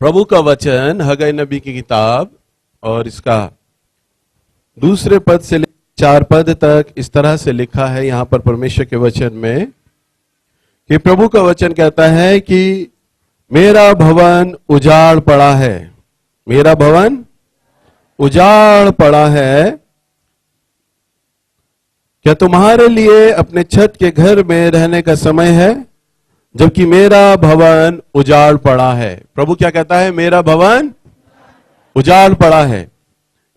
प्रभु का वचन हगई नबी की किताब और इसका दूसरे पद से 4 पद तक इस तरह से लिखा है यहां पर परमेश्वर के वचन में कि प्रभु का वचन कहता है कि मेरा भवन उजाड़ पड़ा है, मेरा भवन उजाड़ पड़ा है। क्या तुम्हारे लिए अपने छत के घर में रहने का समय है, जबकि मेरा भवन उजाड़ पड़ा है। प्रभु क्या कहता है? मेरा भवन उजाड़ पड़ा है।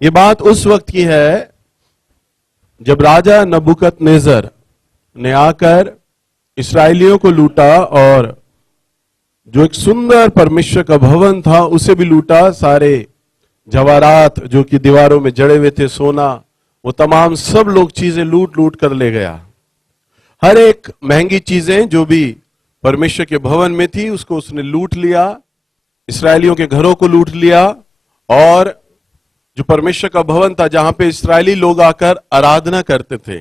ये बात उस वक्त की है जब राजा नबूकदनेस्सर ने आकर इस्राएलियों को लूटा और जो एक सुंदर परमेश्वर का भवन था उसे भी लूटा। सारे जवाहरात जो कि दीवारों में जड़े हुए थे, सोना, वो तमाम सब लोग चीजें लूट लूट कर ले गया। हर एक महंगी चीजें जो भी परमेश्वर के भवन में थी उसको उसने लूट लिया, इस्राएलियों के घरों को लूट लिया। और जो परमेश्वर का भवन था जहां पे इस्राएली लोग आकर आराधना करते थे,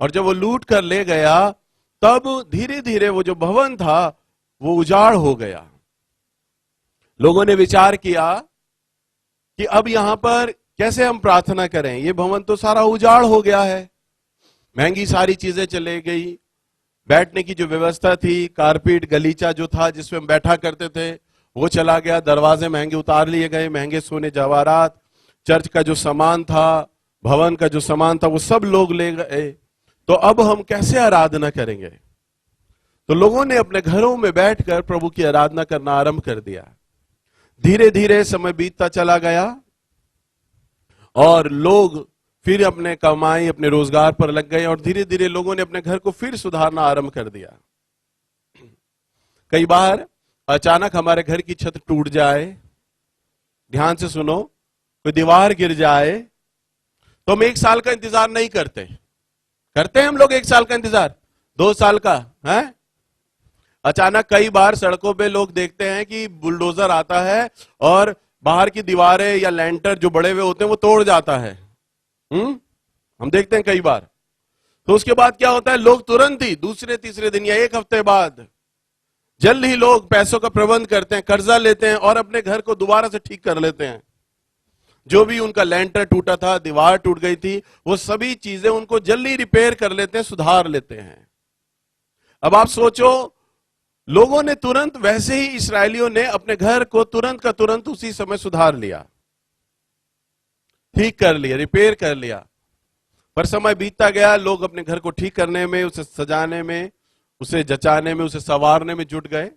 और जब वो लूट कर ले गया तब धीरे धीरे वो जो भवन था वो उजाड़ हो गया। लोगों ने विचार किया कि अब यहां पर कैसे हम प्रार्थना करें, ये भवन तो सारा उजाड़ हो गया है, महंगी सारी चीजें चले गई, बैठने की जो व्यवस्था थी, कारपेट गलीचा जो था जिसमें हम बैठा करते थे वो चला गया, दरवाजे महंगे उतार लिए गए, महंगे सोने जवाहरात, चर्च का जो सामान था, भवन का जो सामान था वो सब लोग ले गए। तो अब हम कैसे आराधना करेंगे? तो लोगों ने अपने घरों में बैठकर प्रभु की आराधना करना आरंभ कर दिया। धीरे धीरे समय बीतता चला गया और लोग फिर अपने कमाई, अपने रोजगार पर लग गए और धीरे धीरे लोगों ने अपने घर को फिर सुधारना आरंभ कर दिया। कई बार अचानक हमारे घर की छत टूट जाए, ध्यान से सुनो, कोई दीवार गिर जाए तो हम 1 साल का इंतजार नहीं करते। करते हैं हम लोग 1 साल का इंतजार, 2 साल का है? अचानक कई बार सड़कों पे लोग देखते हैं कि बुलडोजर आता है और बाहर की दीवारें या लैंटर जो बड़े हुए होते हैं वो तोड़ जाता है। हम देखते हैं कई बार। तो उसके बाद क्या होता है, लोग तुरंत ही दूसरे तीसरे दिन या 1 हफ्ते बाद जल्द ही लोग पैसों का प्रबंध करते हैं, कर्जा लेते हैं और अपने घर को दोबारा से ठीक कर लेते हैं। जो भी उनका लैंटर टूटा था, दीवार टूट गई थी, वो सभी चीजें उनको जल्दी रिपेयर कर लेते हैं, सुधार लेते हैं। अब आप सोचो, लोगों ने तुरंत, वैसे ही इस्राएलियों ने अपने घर को तुरंत का तुरंत उसी समय सुधार लिया, ठीक कर लिया, रिपेयर कर लिया। पर समय बीतता गया, लोग अपने घर को ठीक करने में, उसे सजाने में, उसे जचाने में, उसे संवारने में जुट गए।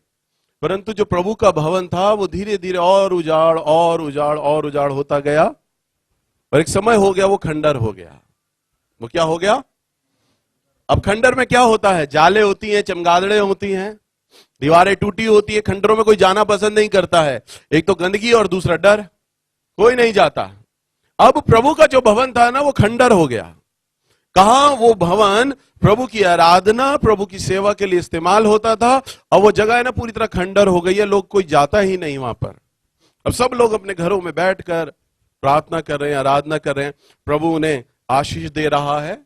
परंतु जो प्रभु का भवन था वो धीरे धीरे और उजाड़ और उजाड़ और उजाड़ होता गया और एक समय हो गया वो खंडर हो गया। वो क्या हो गया? अब खंडर में क्या होता है? जाले होती हैं, चमगादड़े होती हैं, दीवारें टूटी होती है। खंडरों में कोई जाना पसंद नहीं करता है, एक तो गंदगी और दूसरा डर, कोई नहीं जाता। अब प्रभु का जो भवन था ना वो खंडर हो गया। कहा वो भवन प्रभु की आराधना, प्रभु की सेवा के लिए इस्तेमाल होता था, और वो जगह है ना पूरी तरह खंडर हो गई है, लोग कोई जाता ही नहीं वहां पर। अब सब लोग अपने घरों में बैठकर प्रार्थना कर रहे हैं, आराधना कर रहे हैं। प्रभु उन्हें आशीष दे रहा है,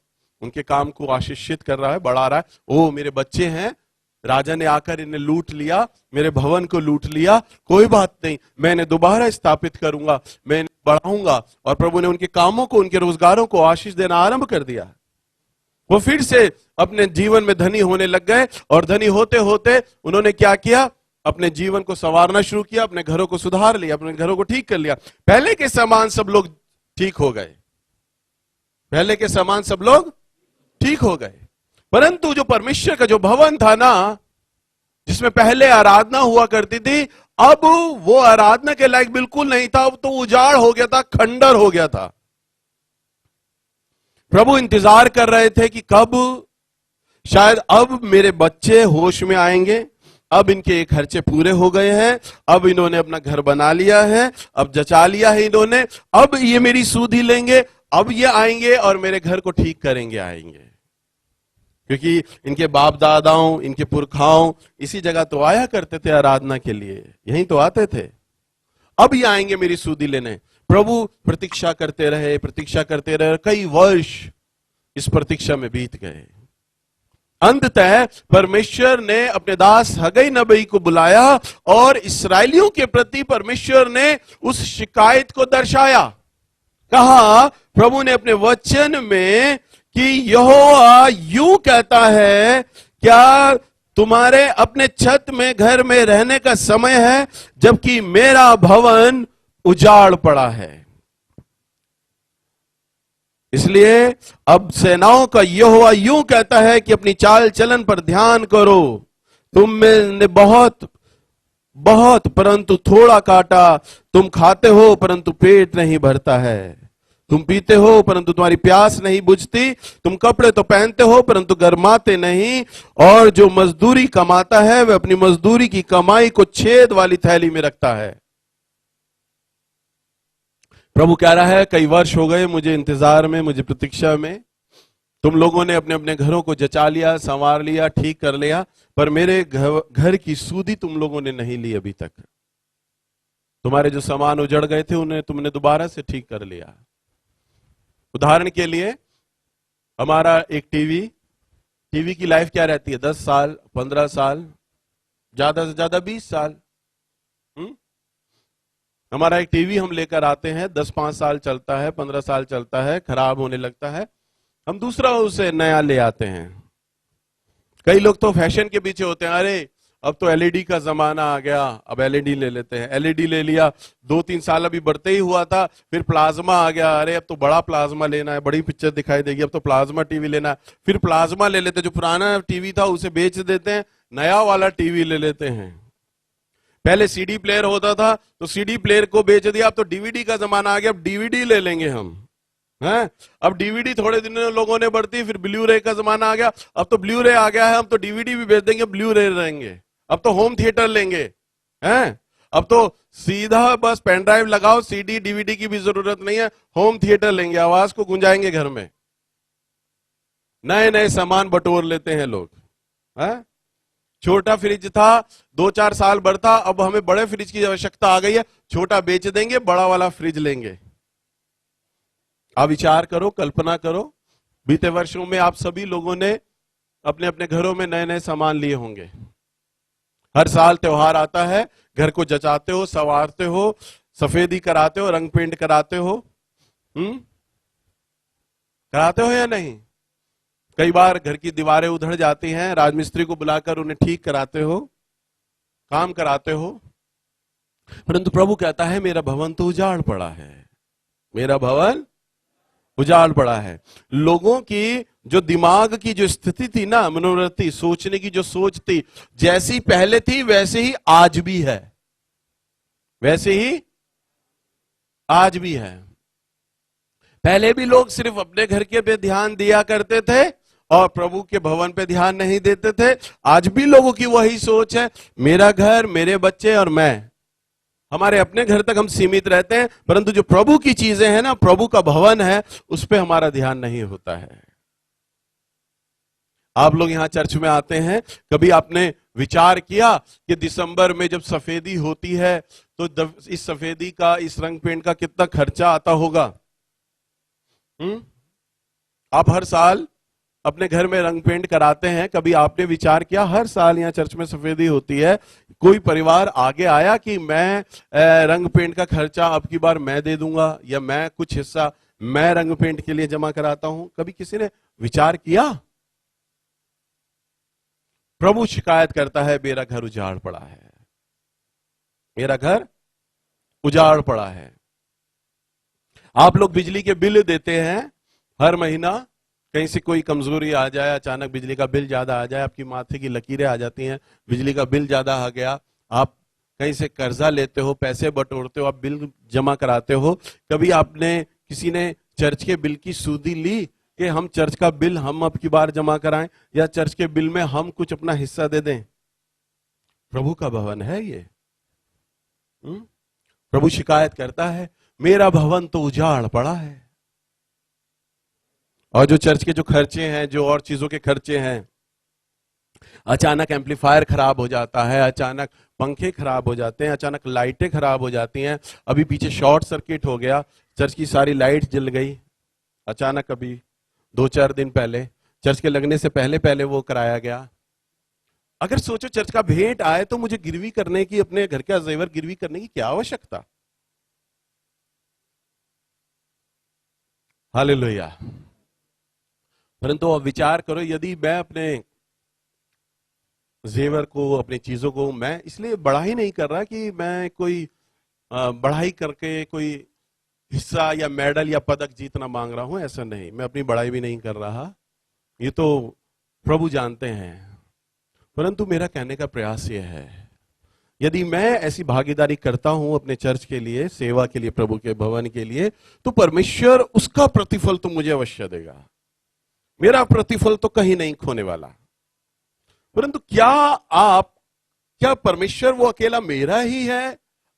उनके काम को आशीषित कर रहा है, बढ़ा रहा है। ओ मेरे बच्चे हैं, राजा ने आकर इन्हें लूट लिया, मेरे भवन को लूट लिया, कोई बात नहीं, मैं इन्हें दोबारा स्थापित करूंगा, मैं इन्हें बढ़ाऊंगा। और प्रभु ने उनके कामों को, उनके रोजगारों को आशीष देना आरंभ कर दिया। वो फिर से अपने जीवन में धनी होने लग गए और धनी होते होते उन्होंने क्या किया? अपने जीवन को संवारना शुरू किया, अपने घरों को सुधार लिया, अपने घरों को ठीक कर लिया। पहले के समान सब लोग ठीक हो गए, पहले के समान सब लोग ठीक हो गए। परंतु जो परमेश्वर का जो भवन था ना, जिसमें पहले आराधना हुआ करती थी, अब वो आराधना के लायक बिल्कुल नहीं था, अब तो उजाड़ हो गया था, खंडर हो गया था। प्रभु इंतजार कर रहे थे कि कब शायद अब मेरे बच्चे होश में आएंगे, अब इनके खर्चे पूरे हो गए हैं, अब इन्होंने अपना घर बना लिया है, अब जचा लिया है इन्होंने, अब ये मेरी सुधि लेंगे, अब ये आएंगे और मेरे घर को ठीक करेंगे, आएंगे। क्योंकि इनके बाप दादाओं, इनके पुरखाओं इसी जगह तो आया करते थे आराधना के लिए, यहीं तो आते थे। अब ये आएंगे मेरी सुधि लेने। प्रभु प्रतीक्षा करते रहे, प्रतीक्षा करते रहे, कई वर्ष इस प्रतीक्षा में बीत गए। अंततः परमेश्वर ने अपने दास हगई नबी को बुलाया और इस्राएलियों के प्रति परमेश्वर ने उस शिकायत को दर्शाया। कहा प्रभु ने अपने वचन में कि यहोवा यूं कहता है, क्या तुम्हारे अपने छत में घर में रहने का समय है, जबकि मेरा भवन उजाड़ पड़ा है। इसलिए अब सेनाओं का यहोवा यूं कहता है कि अपनी चाल चलन पर ध्यान करो। तुम में ने बहुत बहुत परंतु थोड़ा काटा, तुम खाते हो परंतु पेट नहीं भरता है, तुम पीते हो परंतु तुम्हारी प्यास नहीं बुझती, तुम कपड़े तो पहनते हो परंतु गर्माते नहीं, और जो मजदूरी कमाता है वह अपनी मजदूरी की कमाई को छेद वाली थैली में रखता है। प्रभु कह रहा है, कई वर्ष हो गए मुझे इंतजार में, मुझे प्रतीक्षा में। तुम लोगों ने अपने अपने घरों को जचा लिया, संवार लिया, ठीक कर लिया, पर मेरे घर की सूदी तुम लोगों ने नहीं ली अभी तक। तुम्हारे जो सामान उजड़ गए थे उन्हें तुमने दोबारा से ठीक कर लिया। उदाहरण के लिए हमारा एक टीवी की लाइफ क्या रहती है? 10 साल, 15 साल, ज्यादा से ज्यादा 20 साल। हमारा एक टीवी हम लेकर आते हैं, 10-5 साल चलता है, 15 साल चलता है, खराब होने लगता है, हम दूसरा उसे नया ले आते हैं। कई लोग तो फैशन के पीछे होते हैं, अरे अब तो एलईडी का जमाना आ गया, अब एलईडी ले लेते हैं। एलईडी ले लिया, 2-3 साल अभी बढ़ते ही हुआ था, फिर प्लाज्मा आ गया, अरे अब तो बड़ा प्लाज्मा लेना है, बड़ी पिक्चर दिखाई देगी, अब तो प्लाज्मा टीवी लेना है। फिर प्लाज्मा ले लेते, जो पुराना टीवी था उसे बेच देते हैं, नया वाला टीवी ले लेते हैं। पहले सीडी प्लेयर होता था तो सीडी प्लेयर को बेच दिया, अब तो डीवीडी का जमाना आ गया, अब डीवीडी ले लेंगे हम, हैं? अब डीवीडी थोड़े दिन लोगों ने बढ़ती, फिर ब्लू रे का जमाना आ गया, अब तो ब्लू रे आ गया है, हम तो डीवीडी भी बेच देंगे, ब्लू रे रहेंगे। अब तो होम थिएटर लेंगे, हैं? अब तो सीधा बस पेन ड्राइव लगाओ, सीडी डीवीडी की भी जरूरत नहीं है, होम थिएटर लेंगे, आवाज को गुंजाएंगे घर में। नए नए सामान बटोर लेते हैं लोग, हैं? छोटा फ्रिज था, 2-4 साल बढ़ता, अब हमें बड़े फ्रिज की आवश्यकता आ गई है, छोटा बेच देंगे, बड़ा वाला फ्रिज लेंगे। आप विचार करो, कल्पना करो, बीते वर्षों में आप सभी लोगों ने अपने अपने घरों में नए नए सामान लिए होंगे। हर साल त्योहार आता है, घर को जचाते हो, संवारते हो, सफेदी कराते हो, रंग पेंट कराते हो, कराते हो या नहीं? कई बार घर की दीवारें उधड़ जाती हैं, राजमिस्त्री को बुलाकर उन्हें ठीक कराते हो, काम कराते हो। परंतु प्रभु कहता है, मेरा भवन तो उजाड़ पड़ा है, मेरा भवन उजाड़ पड़ा है। लोगों की जो दिमाग की जो स्थिति थी ना, मनोवृत्ति, सोचने की जो सोच थी, जैसी पहले थी वैसे ही आज भी है, वैसे ही आज भी है। पहले भी लोग सिर्फ अपने घर के पे ध्यान दिया करते थे और प्रभु के भवन पे ध्यान नहीं देते थे। आज भी लोगों की वही सोच है, मेरा घर, मेरे बच्चे और मैं, हमारे अपने घर तक हम सीमित रहते हैं, परंतु जो प्रभु की चीजें हैं ना, प्रभु का भवन है, उस पे हमारा ध्यान नहीं होता है। आप लोग यहां चर्च में आते हैं, कभी आपने विचार किया कि दिसंबर में जब सफेदी होती है तो इस सफेदी का, इस रंग पेंट का कितना खर्चा आता होगा? आप हर साल अपने घर में रंग पेंट कराते हैं, कभी आपने विचार किया हर साल यहाँ चर्च में सफेदी होती है, कोई परिवार आगे आया कि मैं रंग पेंट का खर्चा अब की बार मैं दे दूंगा, या मैं कुछ हिस्सा मैं रंग पेंट के लिए जमा कराता हूं? कभी किसी ने विचार किया? प्रभु शिकायत करता है, मेरा घर उजाड़ पड़ा है, मेरा घर उजाड़ पड़ा है। आप लोग बिजली के बिल देते हैं हर महीना, कहीं से कोई कमजोरी आ जाए, अचानक बिजली का बिल ज्यादा आ जाए, आपकी माथे की लकीरें आ जाती हैं, बिजली का बिल ज्यादा आ गया, आप कहीं से कर्जा लेते हो, पैसे बटोरते हो, आप बिल जमा कराते हो। कभी आपने, किसी ने चर्च के बिल की सूदी ली कि हम चर्च का बिल हम अब की बार जमा कराएं, या चर्च के बिल में हम कुछ अपना हिस्सा दे दें? प्रभु का भवन है ये। प्रभु शिकायत करता है, मेरा भवन तो उजाड़ पड़ा है। और जो चर्च के जो खर्चे हैं, जो और चीजों के खर्चे हैं, अचानक एम्पलीफायर खराब हो जाता है, अचानक पंखे खराब हो जाते हैं, अचानक लाइटें खराब हो जाती हैं। अभी पीछे शॉर्ट सर्किट हो गया, चर्च की सारी लाइट जल गई अचानक, अभी 2-4 दिन पहले चर्च के लगने से पहले पहले वो कराया गया। अगर सोचो चर्च का भेंट आए तो मुझे गिरवी करने की, अपने घर का जेवर गिरवी करने की क्या आवश्यकता। हालेलुया। परंतु अब विचार करो, यदि मैं अपने जेवर को, अपनी चीजों को, मैं इसलिए बढ़ाई नहीं कर रहा कि मैं कोई बढ़ाई करके कोई हिस्सा या मेडल या पदक जीतना मांग रहा हूं, ऐसा नहीं। मैं अपनी बढ़ाई भी नहीं कर रहा, ये तो प्रभु जानते हैं। परंतु मेरा कहने का प्रयास यह है, यदि मैं ऐसी भागीदारी करता हूं अपने चर्च के लिए, सेवा के लिए, प्रभु के भवन के लिए, तो परमेश्वर उसका प्रतिफल तो मुझे अवश्य देगा। मेरा प्रतिफल तो कहीं नहीं खोने वाला। परंतु क्या परमेश्वर वो अकेला मेरा ही है,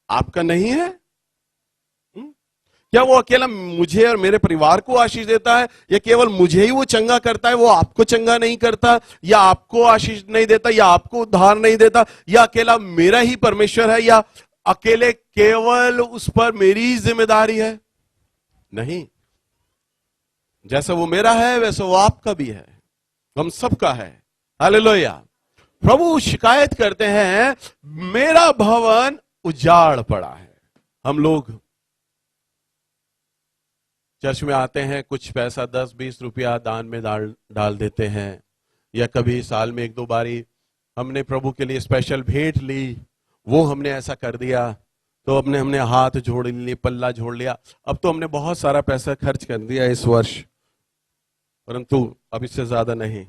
आपका नहीं है? क्या वो अकेला मुझे और मेरे परिवार को आशीष देता है, या केवल मुझे ही वो चंगा करता है, वो आपको चंगा नहीं करता, या आपको आशीष नहीं देता, या आपको उद्धार नहीं देता, या अकेला मेरा ही परमेश्वर है, या अकेले केवल उस पर मेरी जिम्मेदारी है? नहीं, जैसा वो मेरा है वैसा वो आपका भी है, हम सबका है। हालेलुया। प्रभु शिकायत करते हैं, मेरा भवन उजाड़ पड़ा है। हम लोग चर्च में आते हैं, कुछ पैसा 10-20 रुपया दान में डाल देते हैं, या कभी साल में 1-2 बारी हमने प्रभु के लिए स्पेशल भेंट ली, वो हमने ऐसा कर दिया, तो हमने हाथ जोड़ लिए, पल्ला जोड़ लिया। अब तो हमने बहुत सारा पैसा खर्च कर दिया इस वर्ष, परंतु अब इससे ज्यादा नहीं।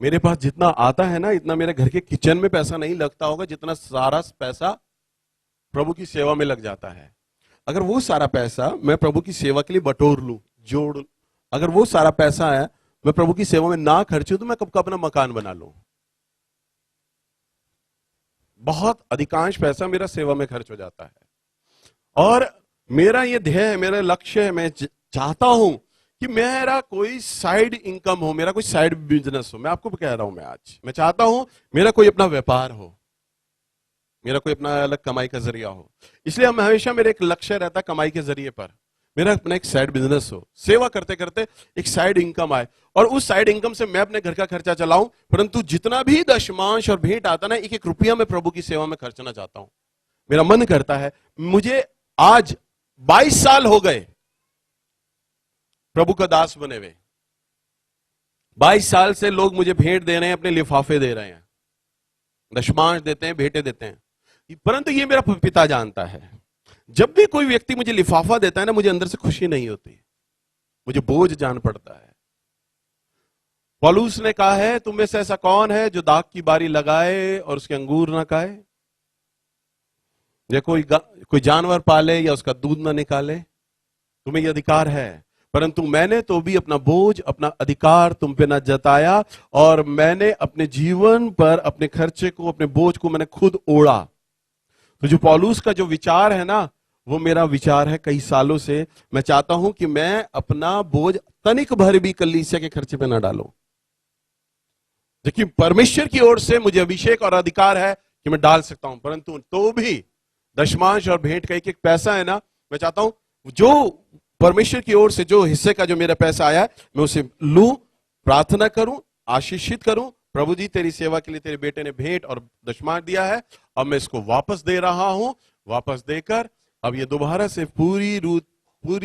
मेरे पास जितना आता है ना, इतना मेरे घर के किचन में पैसा नहीं लगता होगा, जितना सारा पैसा प्रभु की सेवा में लग जाता है। अगर वो सारा पैसा मैं प्रभु की सेवा के लिए बटोर लूं, जोड़, अगर वो सारा पैसा है मैं प्रभु की सेवा में ना खर्चूं, तो मैं कब का अपना मकान बना लूं। बहुत अधिकांश पैसा मेरा सेवा में खर्च हो जाता है। और मेरा ये ध्येय है, मेरा लक्ष्य है, मैं चाहता हूं कि मेरा कोई साइड इनकम हो, मेरा कोई साइड बिजनेस हो। मैं आपको कह रहा हूं, मैं चाहता हूं मेरा कोई अपना व्यापार हो, मेरा कोई अपना अलग कमाई का जरिया हो। इसलिए हम हमेशा, मेरा एक लक्ष्य रहता है कमाई के जरिए पर मेरा अपना एक साइड बिजनेस हो, सेवा करते करते एक साइड इनकम आए, और उस साइड इनकम से मैं अपने घर का खर्चा चलाऊं। परंतु जितना भी दशमांश और भेंट आता ना, 1-1 रुपया मैं प्रभु की सेवा में खर्चना चाहता हूं। मेरा मन करता है, मुझे आज 22 साल हो गए प्रभु का दास बने हुए, 22 साल से लोग मुझे भेंट दे रहे हैं, अपने लिफाफे दे रहे हैं, दशमांश देते हैं, भेंटें देते हैं। परंतु ये मेरा पिता जानता है, जब भी कोई व्यक्ति मुझे लिफाफा देता है ना, मुझे अंदर से खुशी नहीं होती, मुझे बोझ जान पड़ता है। पौलुस ने कहा है, तुम में से ऐसा कौन है जो दाख की बारी लगाए और उसके अंगूर ना खाए, या कोई जानवर पाले या उसका दूध ना निकाले? तुम्हें यह अधिकार है, परंतु मैंने तो भी अपना बोझ, अपना अधिकार तुम पे न जताया, और मैंने अपने जीवन पर अपने खर्चे को, अपने बोझ को मैंने खुद ओढ़ा। तो जो पौलुस का जो विचार है ना, वो मेरा विचार है कई सालों से। मैं चाहता हूं कि मैं अपना बोझ तनिक भर भी कलीसिया के खर्चे पे ना डालूं। देखिए, परमेश्वर की ओर से मुझे अभिषेक और अधिकार है कि मैं डाल सकता हूं, परंतु तो भी दशमांश और भेंट का एक पैसा है ना, मैं चाहता हूं जो परमेश्वर की ओर से जो हिस्से का जो मेरा पैसा आया है, मैं उसे लूं, प्रार्थना करूं, आशीषित करूं। प्रभु जी, तेरी सेवा के लिए तेरे बेटे ने भेंट और दशमांश दिया है, अब मैं इसको वापस दे रहा हूं। वापस देकर अब ये दोबारा से पूरी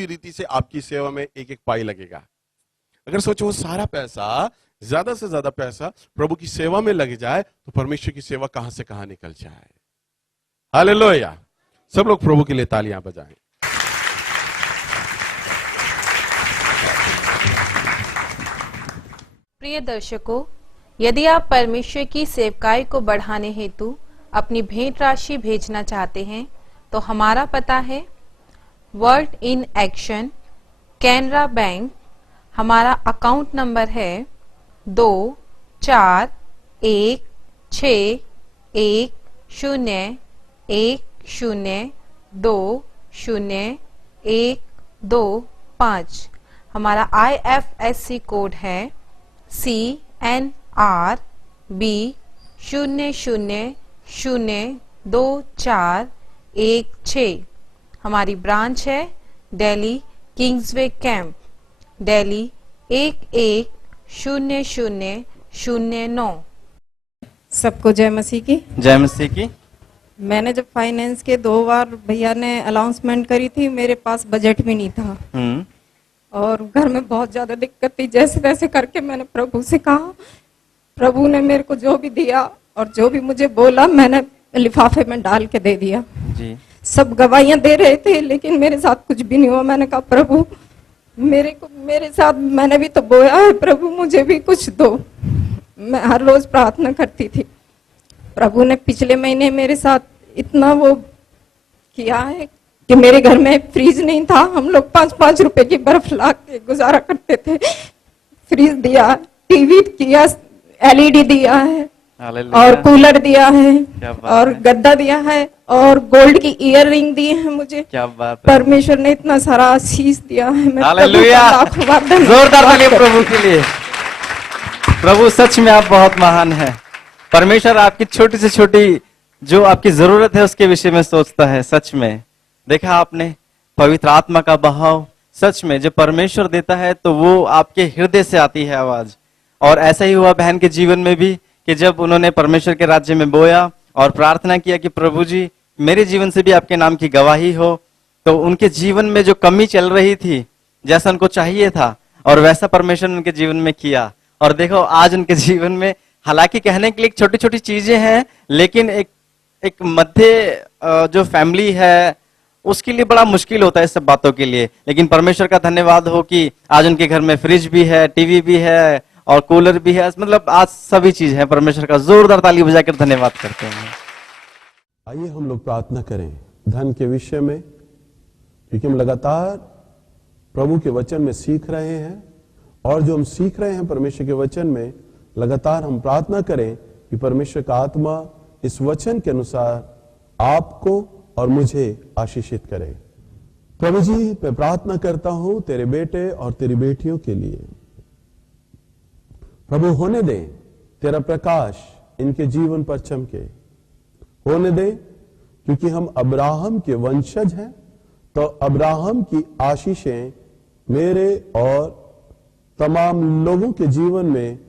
रीति से आपकी सेवा में 1-1 पाई लगेगा। अगर सोचो वो सारा पैसा, ज्यादा से ज्यादा पैसा प्रभु की सेवा में लग जाए, तो परमेश्वर की सेवा कहां से कहां निकल जाए। हालेलुया। सब लोग प्रभु के लिए तालियां बजाएं। प्रिय दर्शकों, यदि आप परमेश्वर की सेवकाई को बढ़ाने हेतु अपनी भेंट राशि भेजना चाहते हैं, तो हमारा पता है world in action, Canara bank. हमारा अकाउंट नंबर है 241610201225। हमारा IFSC कोड है CNRB00024116। हमारी ब्रांच है दिल्ली किंग्सवे कैंप, दिल्ली 110009। सबको जय मसीह की। जय मसीह की। मैंने जब फाइनेंस के 2 बार भैया ने अनाउंसमेंट करी थी, मेरे पास बजट भी नहीं था और घर में बहुत ज्यादा दिक्कत थी। जैसे तैसे करके मैंने प्रभु से कहा, प्रभु ने मेरे को जो भी दिया और जो भी मुझे बोला मैंने लिफाफे में डाल के दे दिया जी। सब गवाहियां दे रहे थे लेकिन मेरे साथ कुछ भी नहीं हुआ। मैंने कहा प्रभु मेरे साथ मैंने भी तो बोया है, प्रभु मुझे भी कुछ दो। मैं हर रोज प्रार्थना करती थी। प्रभु ने पिछले महीने मेरे साथ इतना वो किया है कि मेरे घर में फ्रीज नहीं था, हम लोग 5-5 रुपए की बर्फ ला के गुजारा करते थे। फ्रीज दिया, टीवी किया, LED दिया है और कूलर दिया है और गद्दा दिया है और गोल्ड की ईयर रिंग दी है मुझे। क्या बात है। परमेश्वर ने इतना सारा आशीष दिया है। मैं हालेलुया। जोरदार ताली प्रभु के लिए। प्रभु सच में आप बहुत महान है। परमेश्वर आपकी छोटी से छोटी जो आपकी जरूरत है उसके विषय में सोचता है। सच में देखा आपने पवित्र आत्मा का बहाव, सच में जब परमेश्वर देता है तो वो आपके हृदय से आती है आवाज। और ऐसा ही हुआ बहन के जीवन में भी कि जब उन्होंने परमेश्वर के राज्य में बोया और प्रार्थना किया कि प्रभु जी मेरे जीवन से भी आपके नाम की गवाही हो, तो उनके जीवन में जो कमी चल रही थी, जैसा उनको चाहिए था और वैसा परमेश्वर ने उनके जीवन में किया। और देखो आज उनके जीवन में, हालांकि कहने के लिए छोटी छोटी चीजें हैं, लेकिन एक मध्य जो फैमिली है उसके लिए बड़ा मुश्किल होता है इस सब बातों के लिए। लेकिन परमेश्वर का धन्यवाद हो कि आज उनके घर में फ्रिज भी है, टीवी भी है और कूलर भी है। मतलब आज सभी चीज है। परमेश्वर का जोरदार ताली बजाकर धन्यवाद करते हैं। आइए हम लोग प्रार्थना करें धन के विषय में, क्योंकि हम लगातार प्रभु के वचन में सीख रहे हैं और जो हम सीख रहे हैं परमेश्वर के वचन में, लगातार हम प्रार्थना करें कि परमेश्वर का आत्मा इस वचन के अनुसार आपको और मुझे आशीषित करे। प्रभु जी मैं प्रार्थना करता हूं तेरे बेटे और तेरी बेटियों के लिए। प्रभु होने दे तेरा प्रकाश इनके जीवन पर चमके, होने दे, क्योंकि हम अब्राहम के वंशज हैं तो अब्राहम की आशीषें मेरे और तमाम लोगों के जीवन में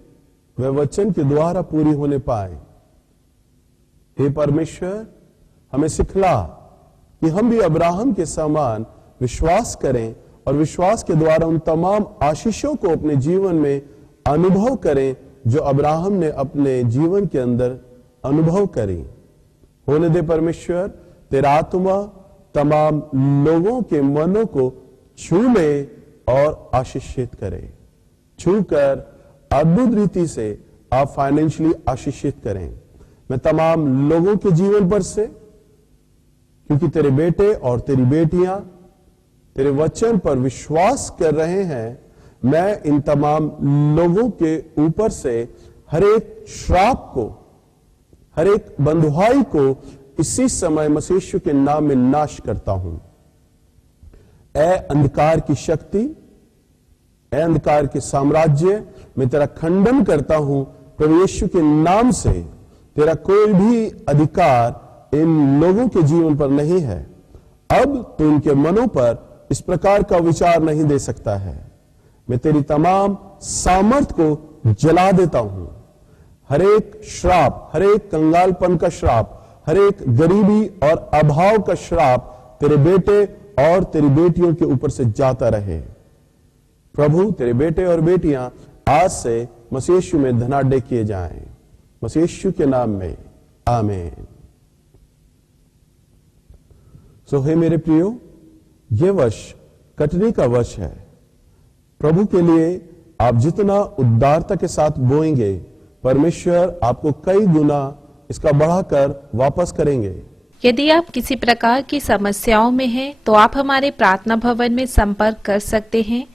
वह वचन के द्वारा पूरी होने पाए। हे परमेश्वर हमें सिखला कि हम भी अब्राहम के समान विश्वास करें और विश्वास के द्वारा उन तमाम आशीषों को अपने जीवन में अनुभव करें जो अब्राहम ने अपने जीवन के अंदर अनुभव करी। होने दे परमेश्वर तेरा आत्मा तमाम लोगों के मनों को छू ले और आशीषित करे। छू कर अद्भुत रीति से आप फाइनेंशियली आशीषित करें। मैं तमाम लोगों के जीवन पर से, क्योंकि तेरे बेटे और तेरी बेटियां तेरे वचन पर विश्वास कर रहे हैं, मैं इन तमाम लोगों के ऊपर से हर एक श्राप को, हर एक बंधुआई को इसी समय मसीह यीशु के नाम में नाश करता हूं। ए अंधकार की शक्ति, ए अंधकार के साम्राज्य, मैं तेरा खंडन करता हूं प्रभु यीशु के नाम से। तेरा कोई भी अधिकार इन लोगों के जीवन पर नहीं है। अब तो इनके मनों पर इस प्रकार का विचार नहीं दे सकता है। मैं तेरी तमाम सामर्थ को जला देता हूं। हर एक श्राप, हर एक कंगालपन का श्राप, हर एक गरीबी और अभाव का श्राप तेरे बेटे और तेरी बेटियों के ऊपर से जाता रहे। प्रभु तेरे बेटे और बेटियां आज से मसीह यीशु में धनाढ्य किए जाएं, मसीह यीशु के नाम में, आमीन। सो हे मेरे प्रियो, ये वर्ष कटनी का वर्ष है। प्रभु के लिए आप जितना उदारता के साथ बोएंगे, परमेश्वर आपको कई गुना इसका बढ़ाकर वापस करेंगे। यदि आप किसी प्रकार की समस्याओं में हैं, तो आप हमारे प्रार्थना भवन में संपर्क कर सकते हैं।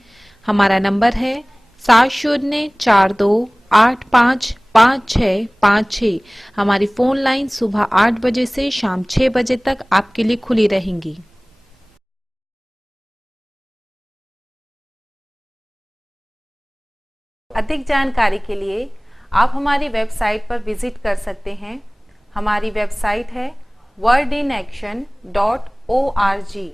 हमारा नंबर है 7042855656। हमारी फोन लाइन सुबह 8 बजे से शाम 6 बजे तक आपके लिए खुली रहेंगी। अधिक जानकारी के लिए आप हमारी वेबसाइट पर विजिट कर सकते हैं। हमारी वेबसाइट है wordinaction.org।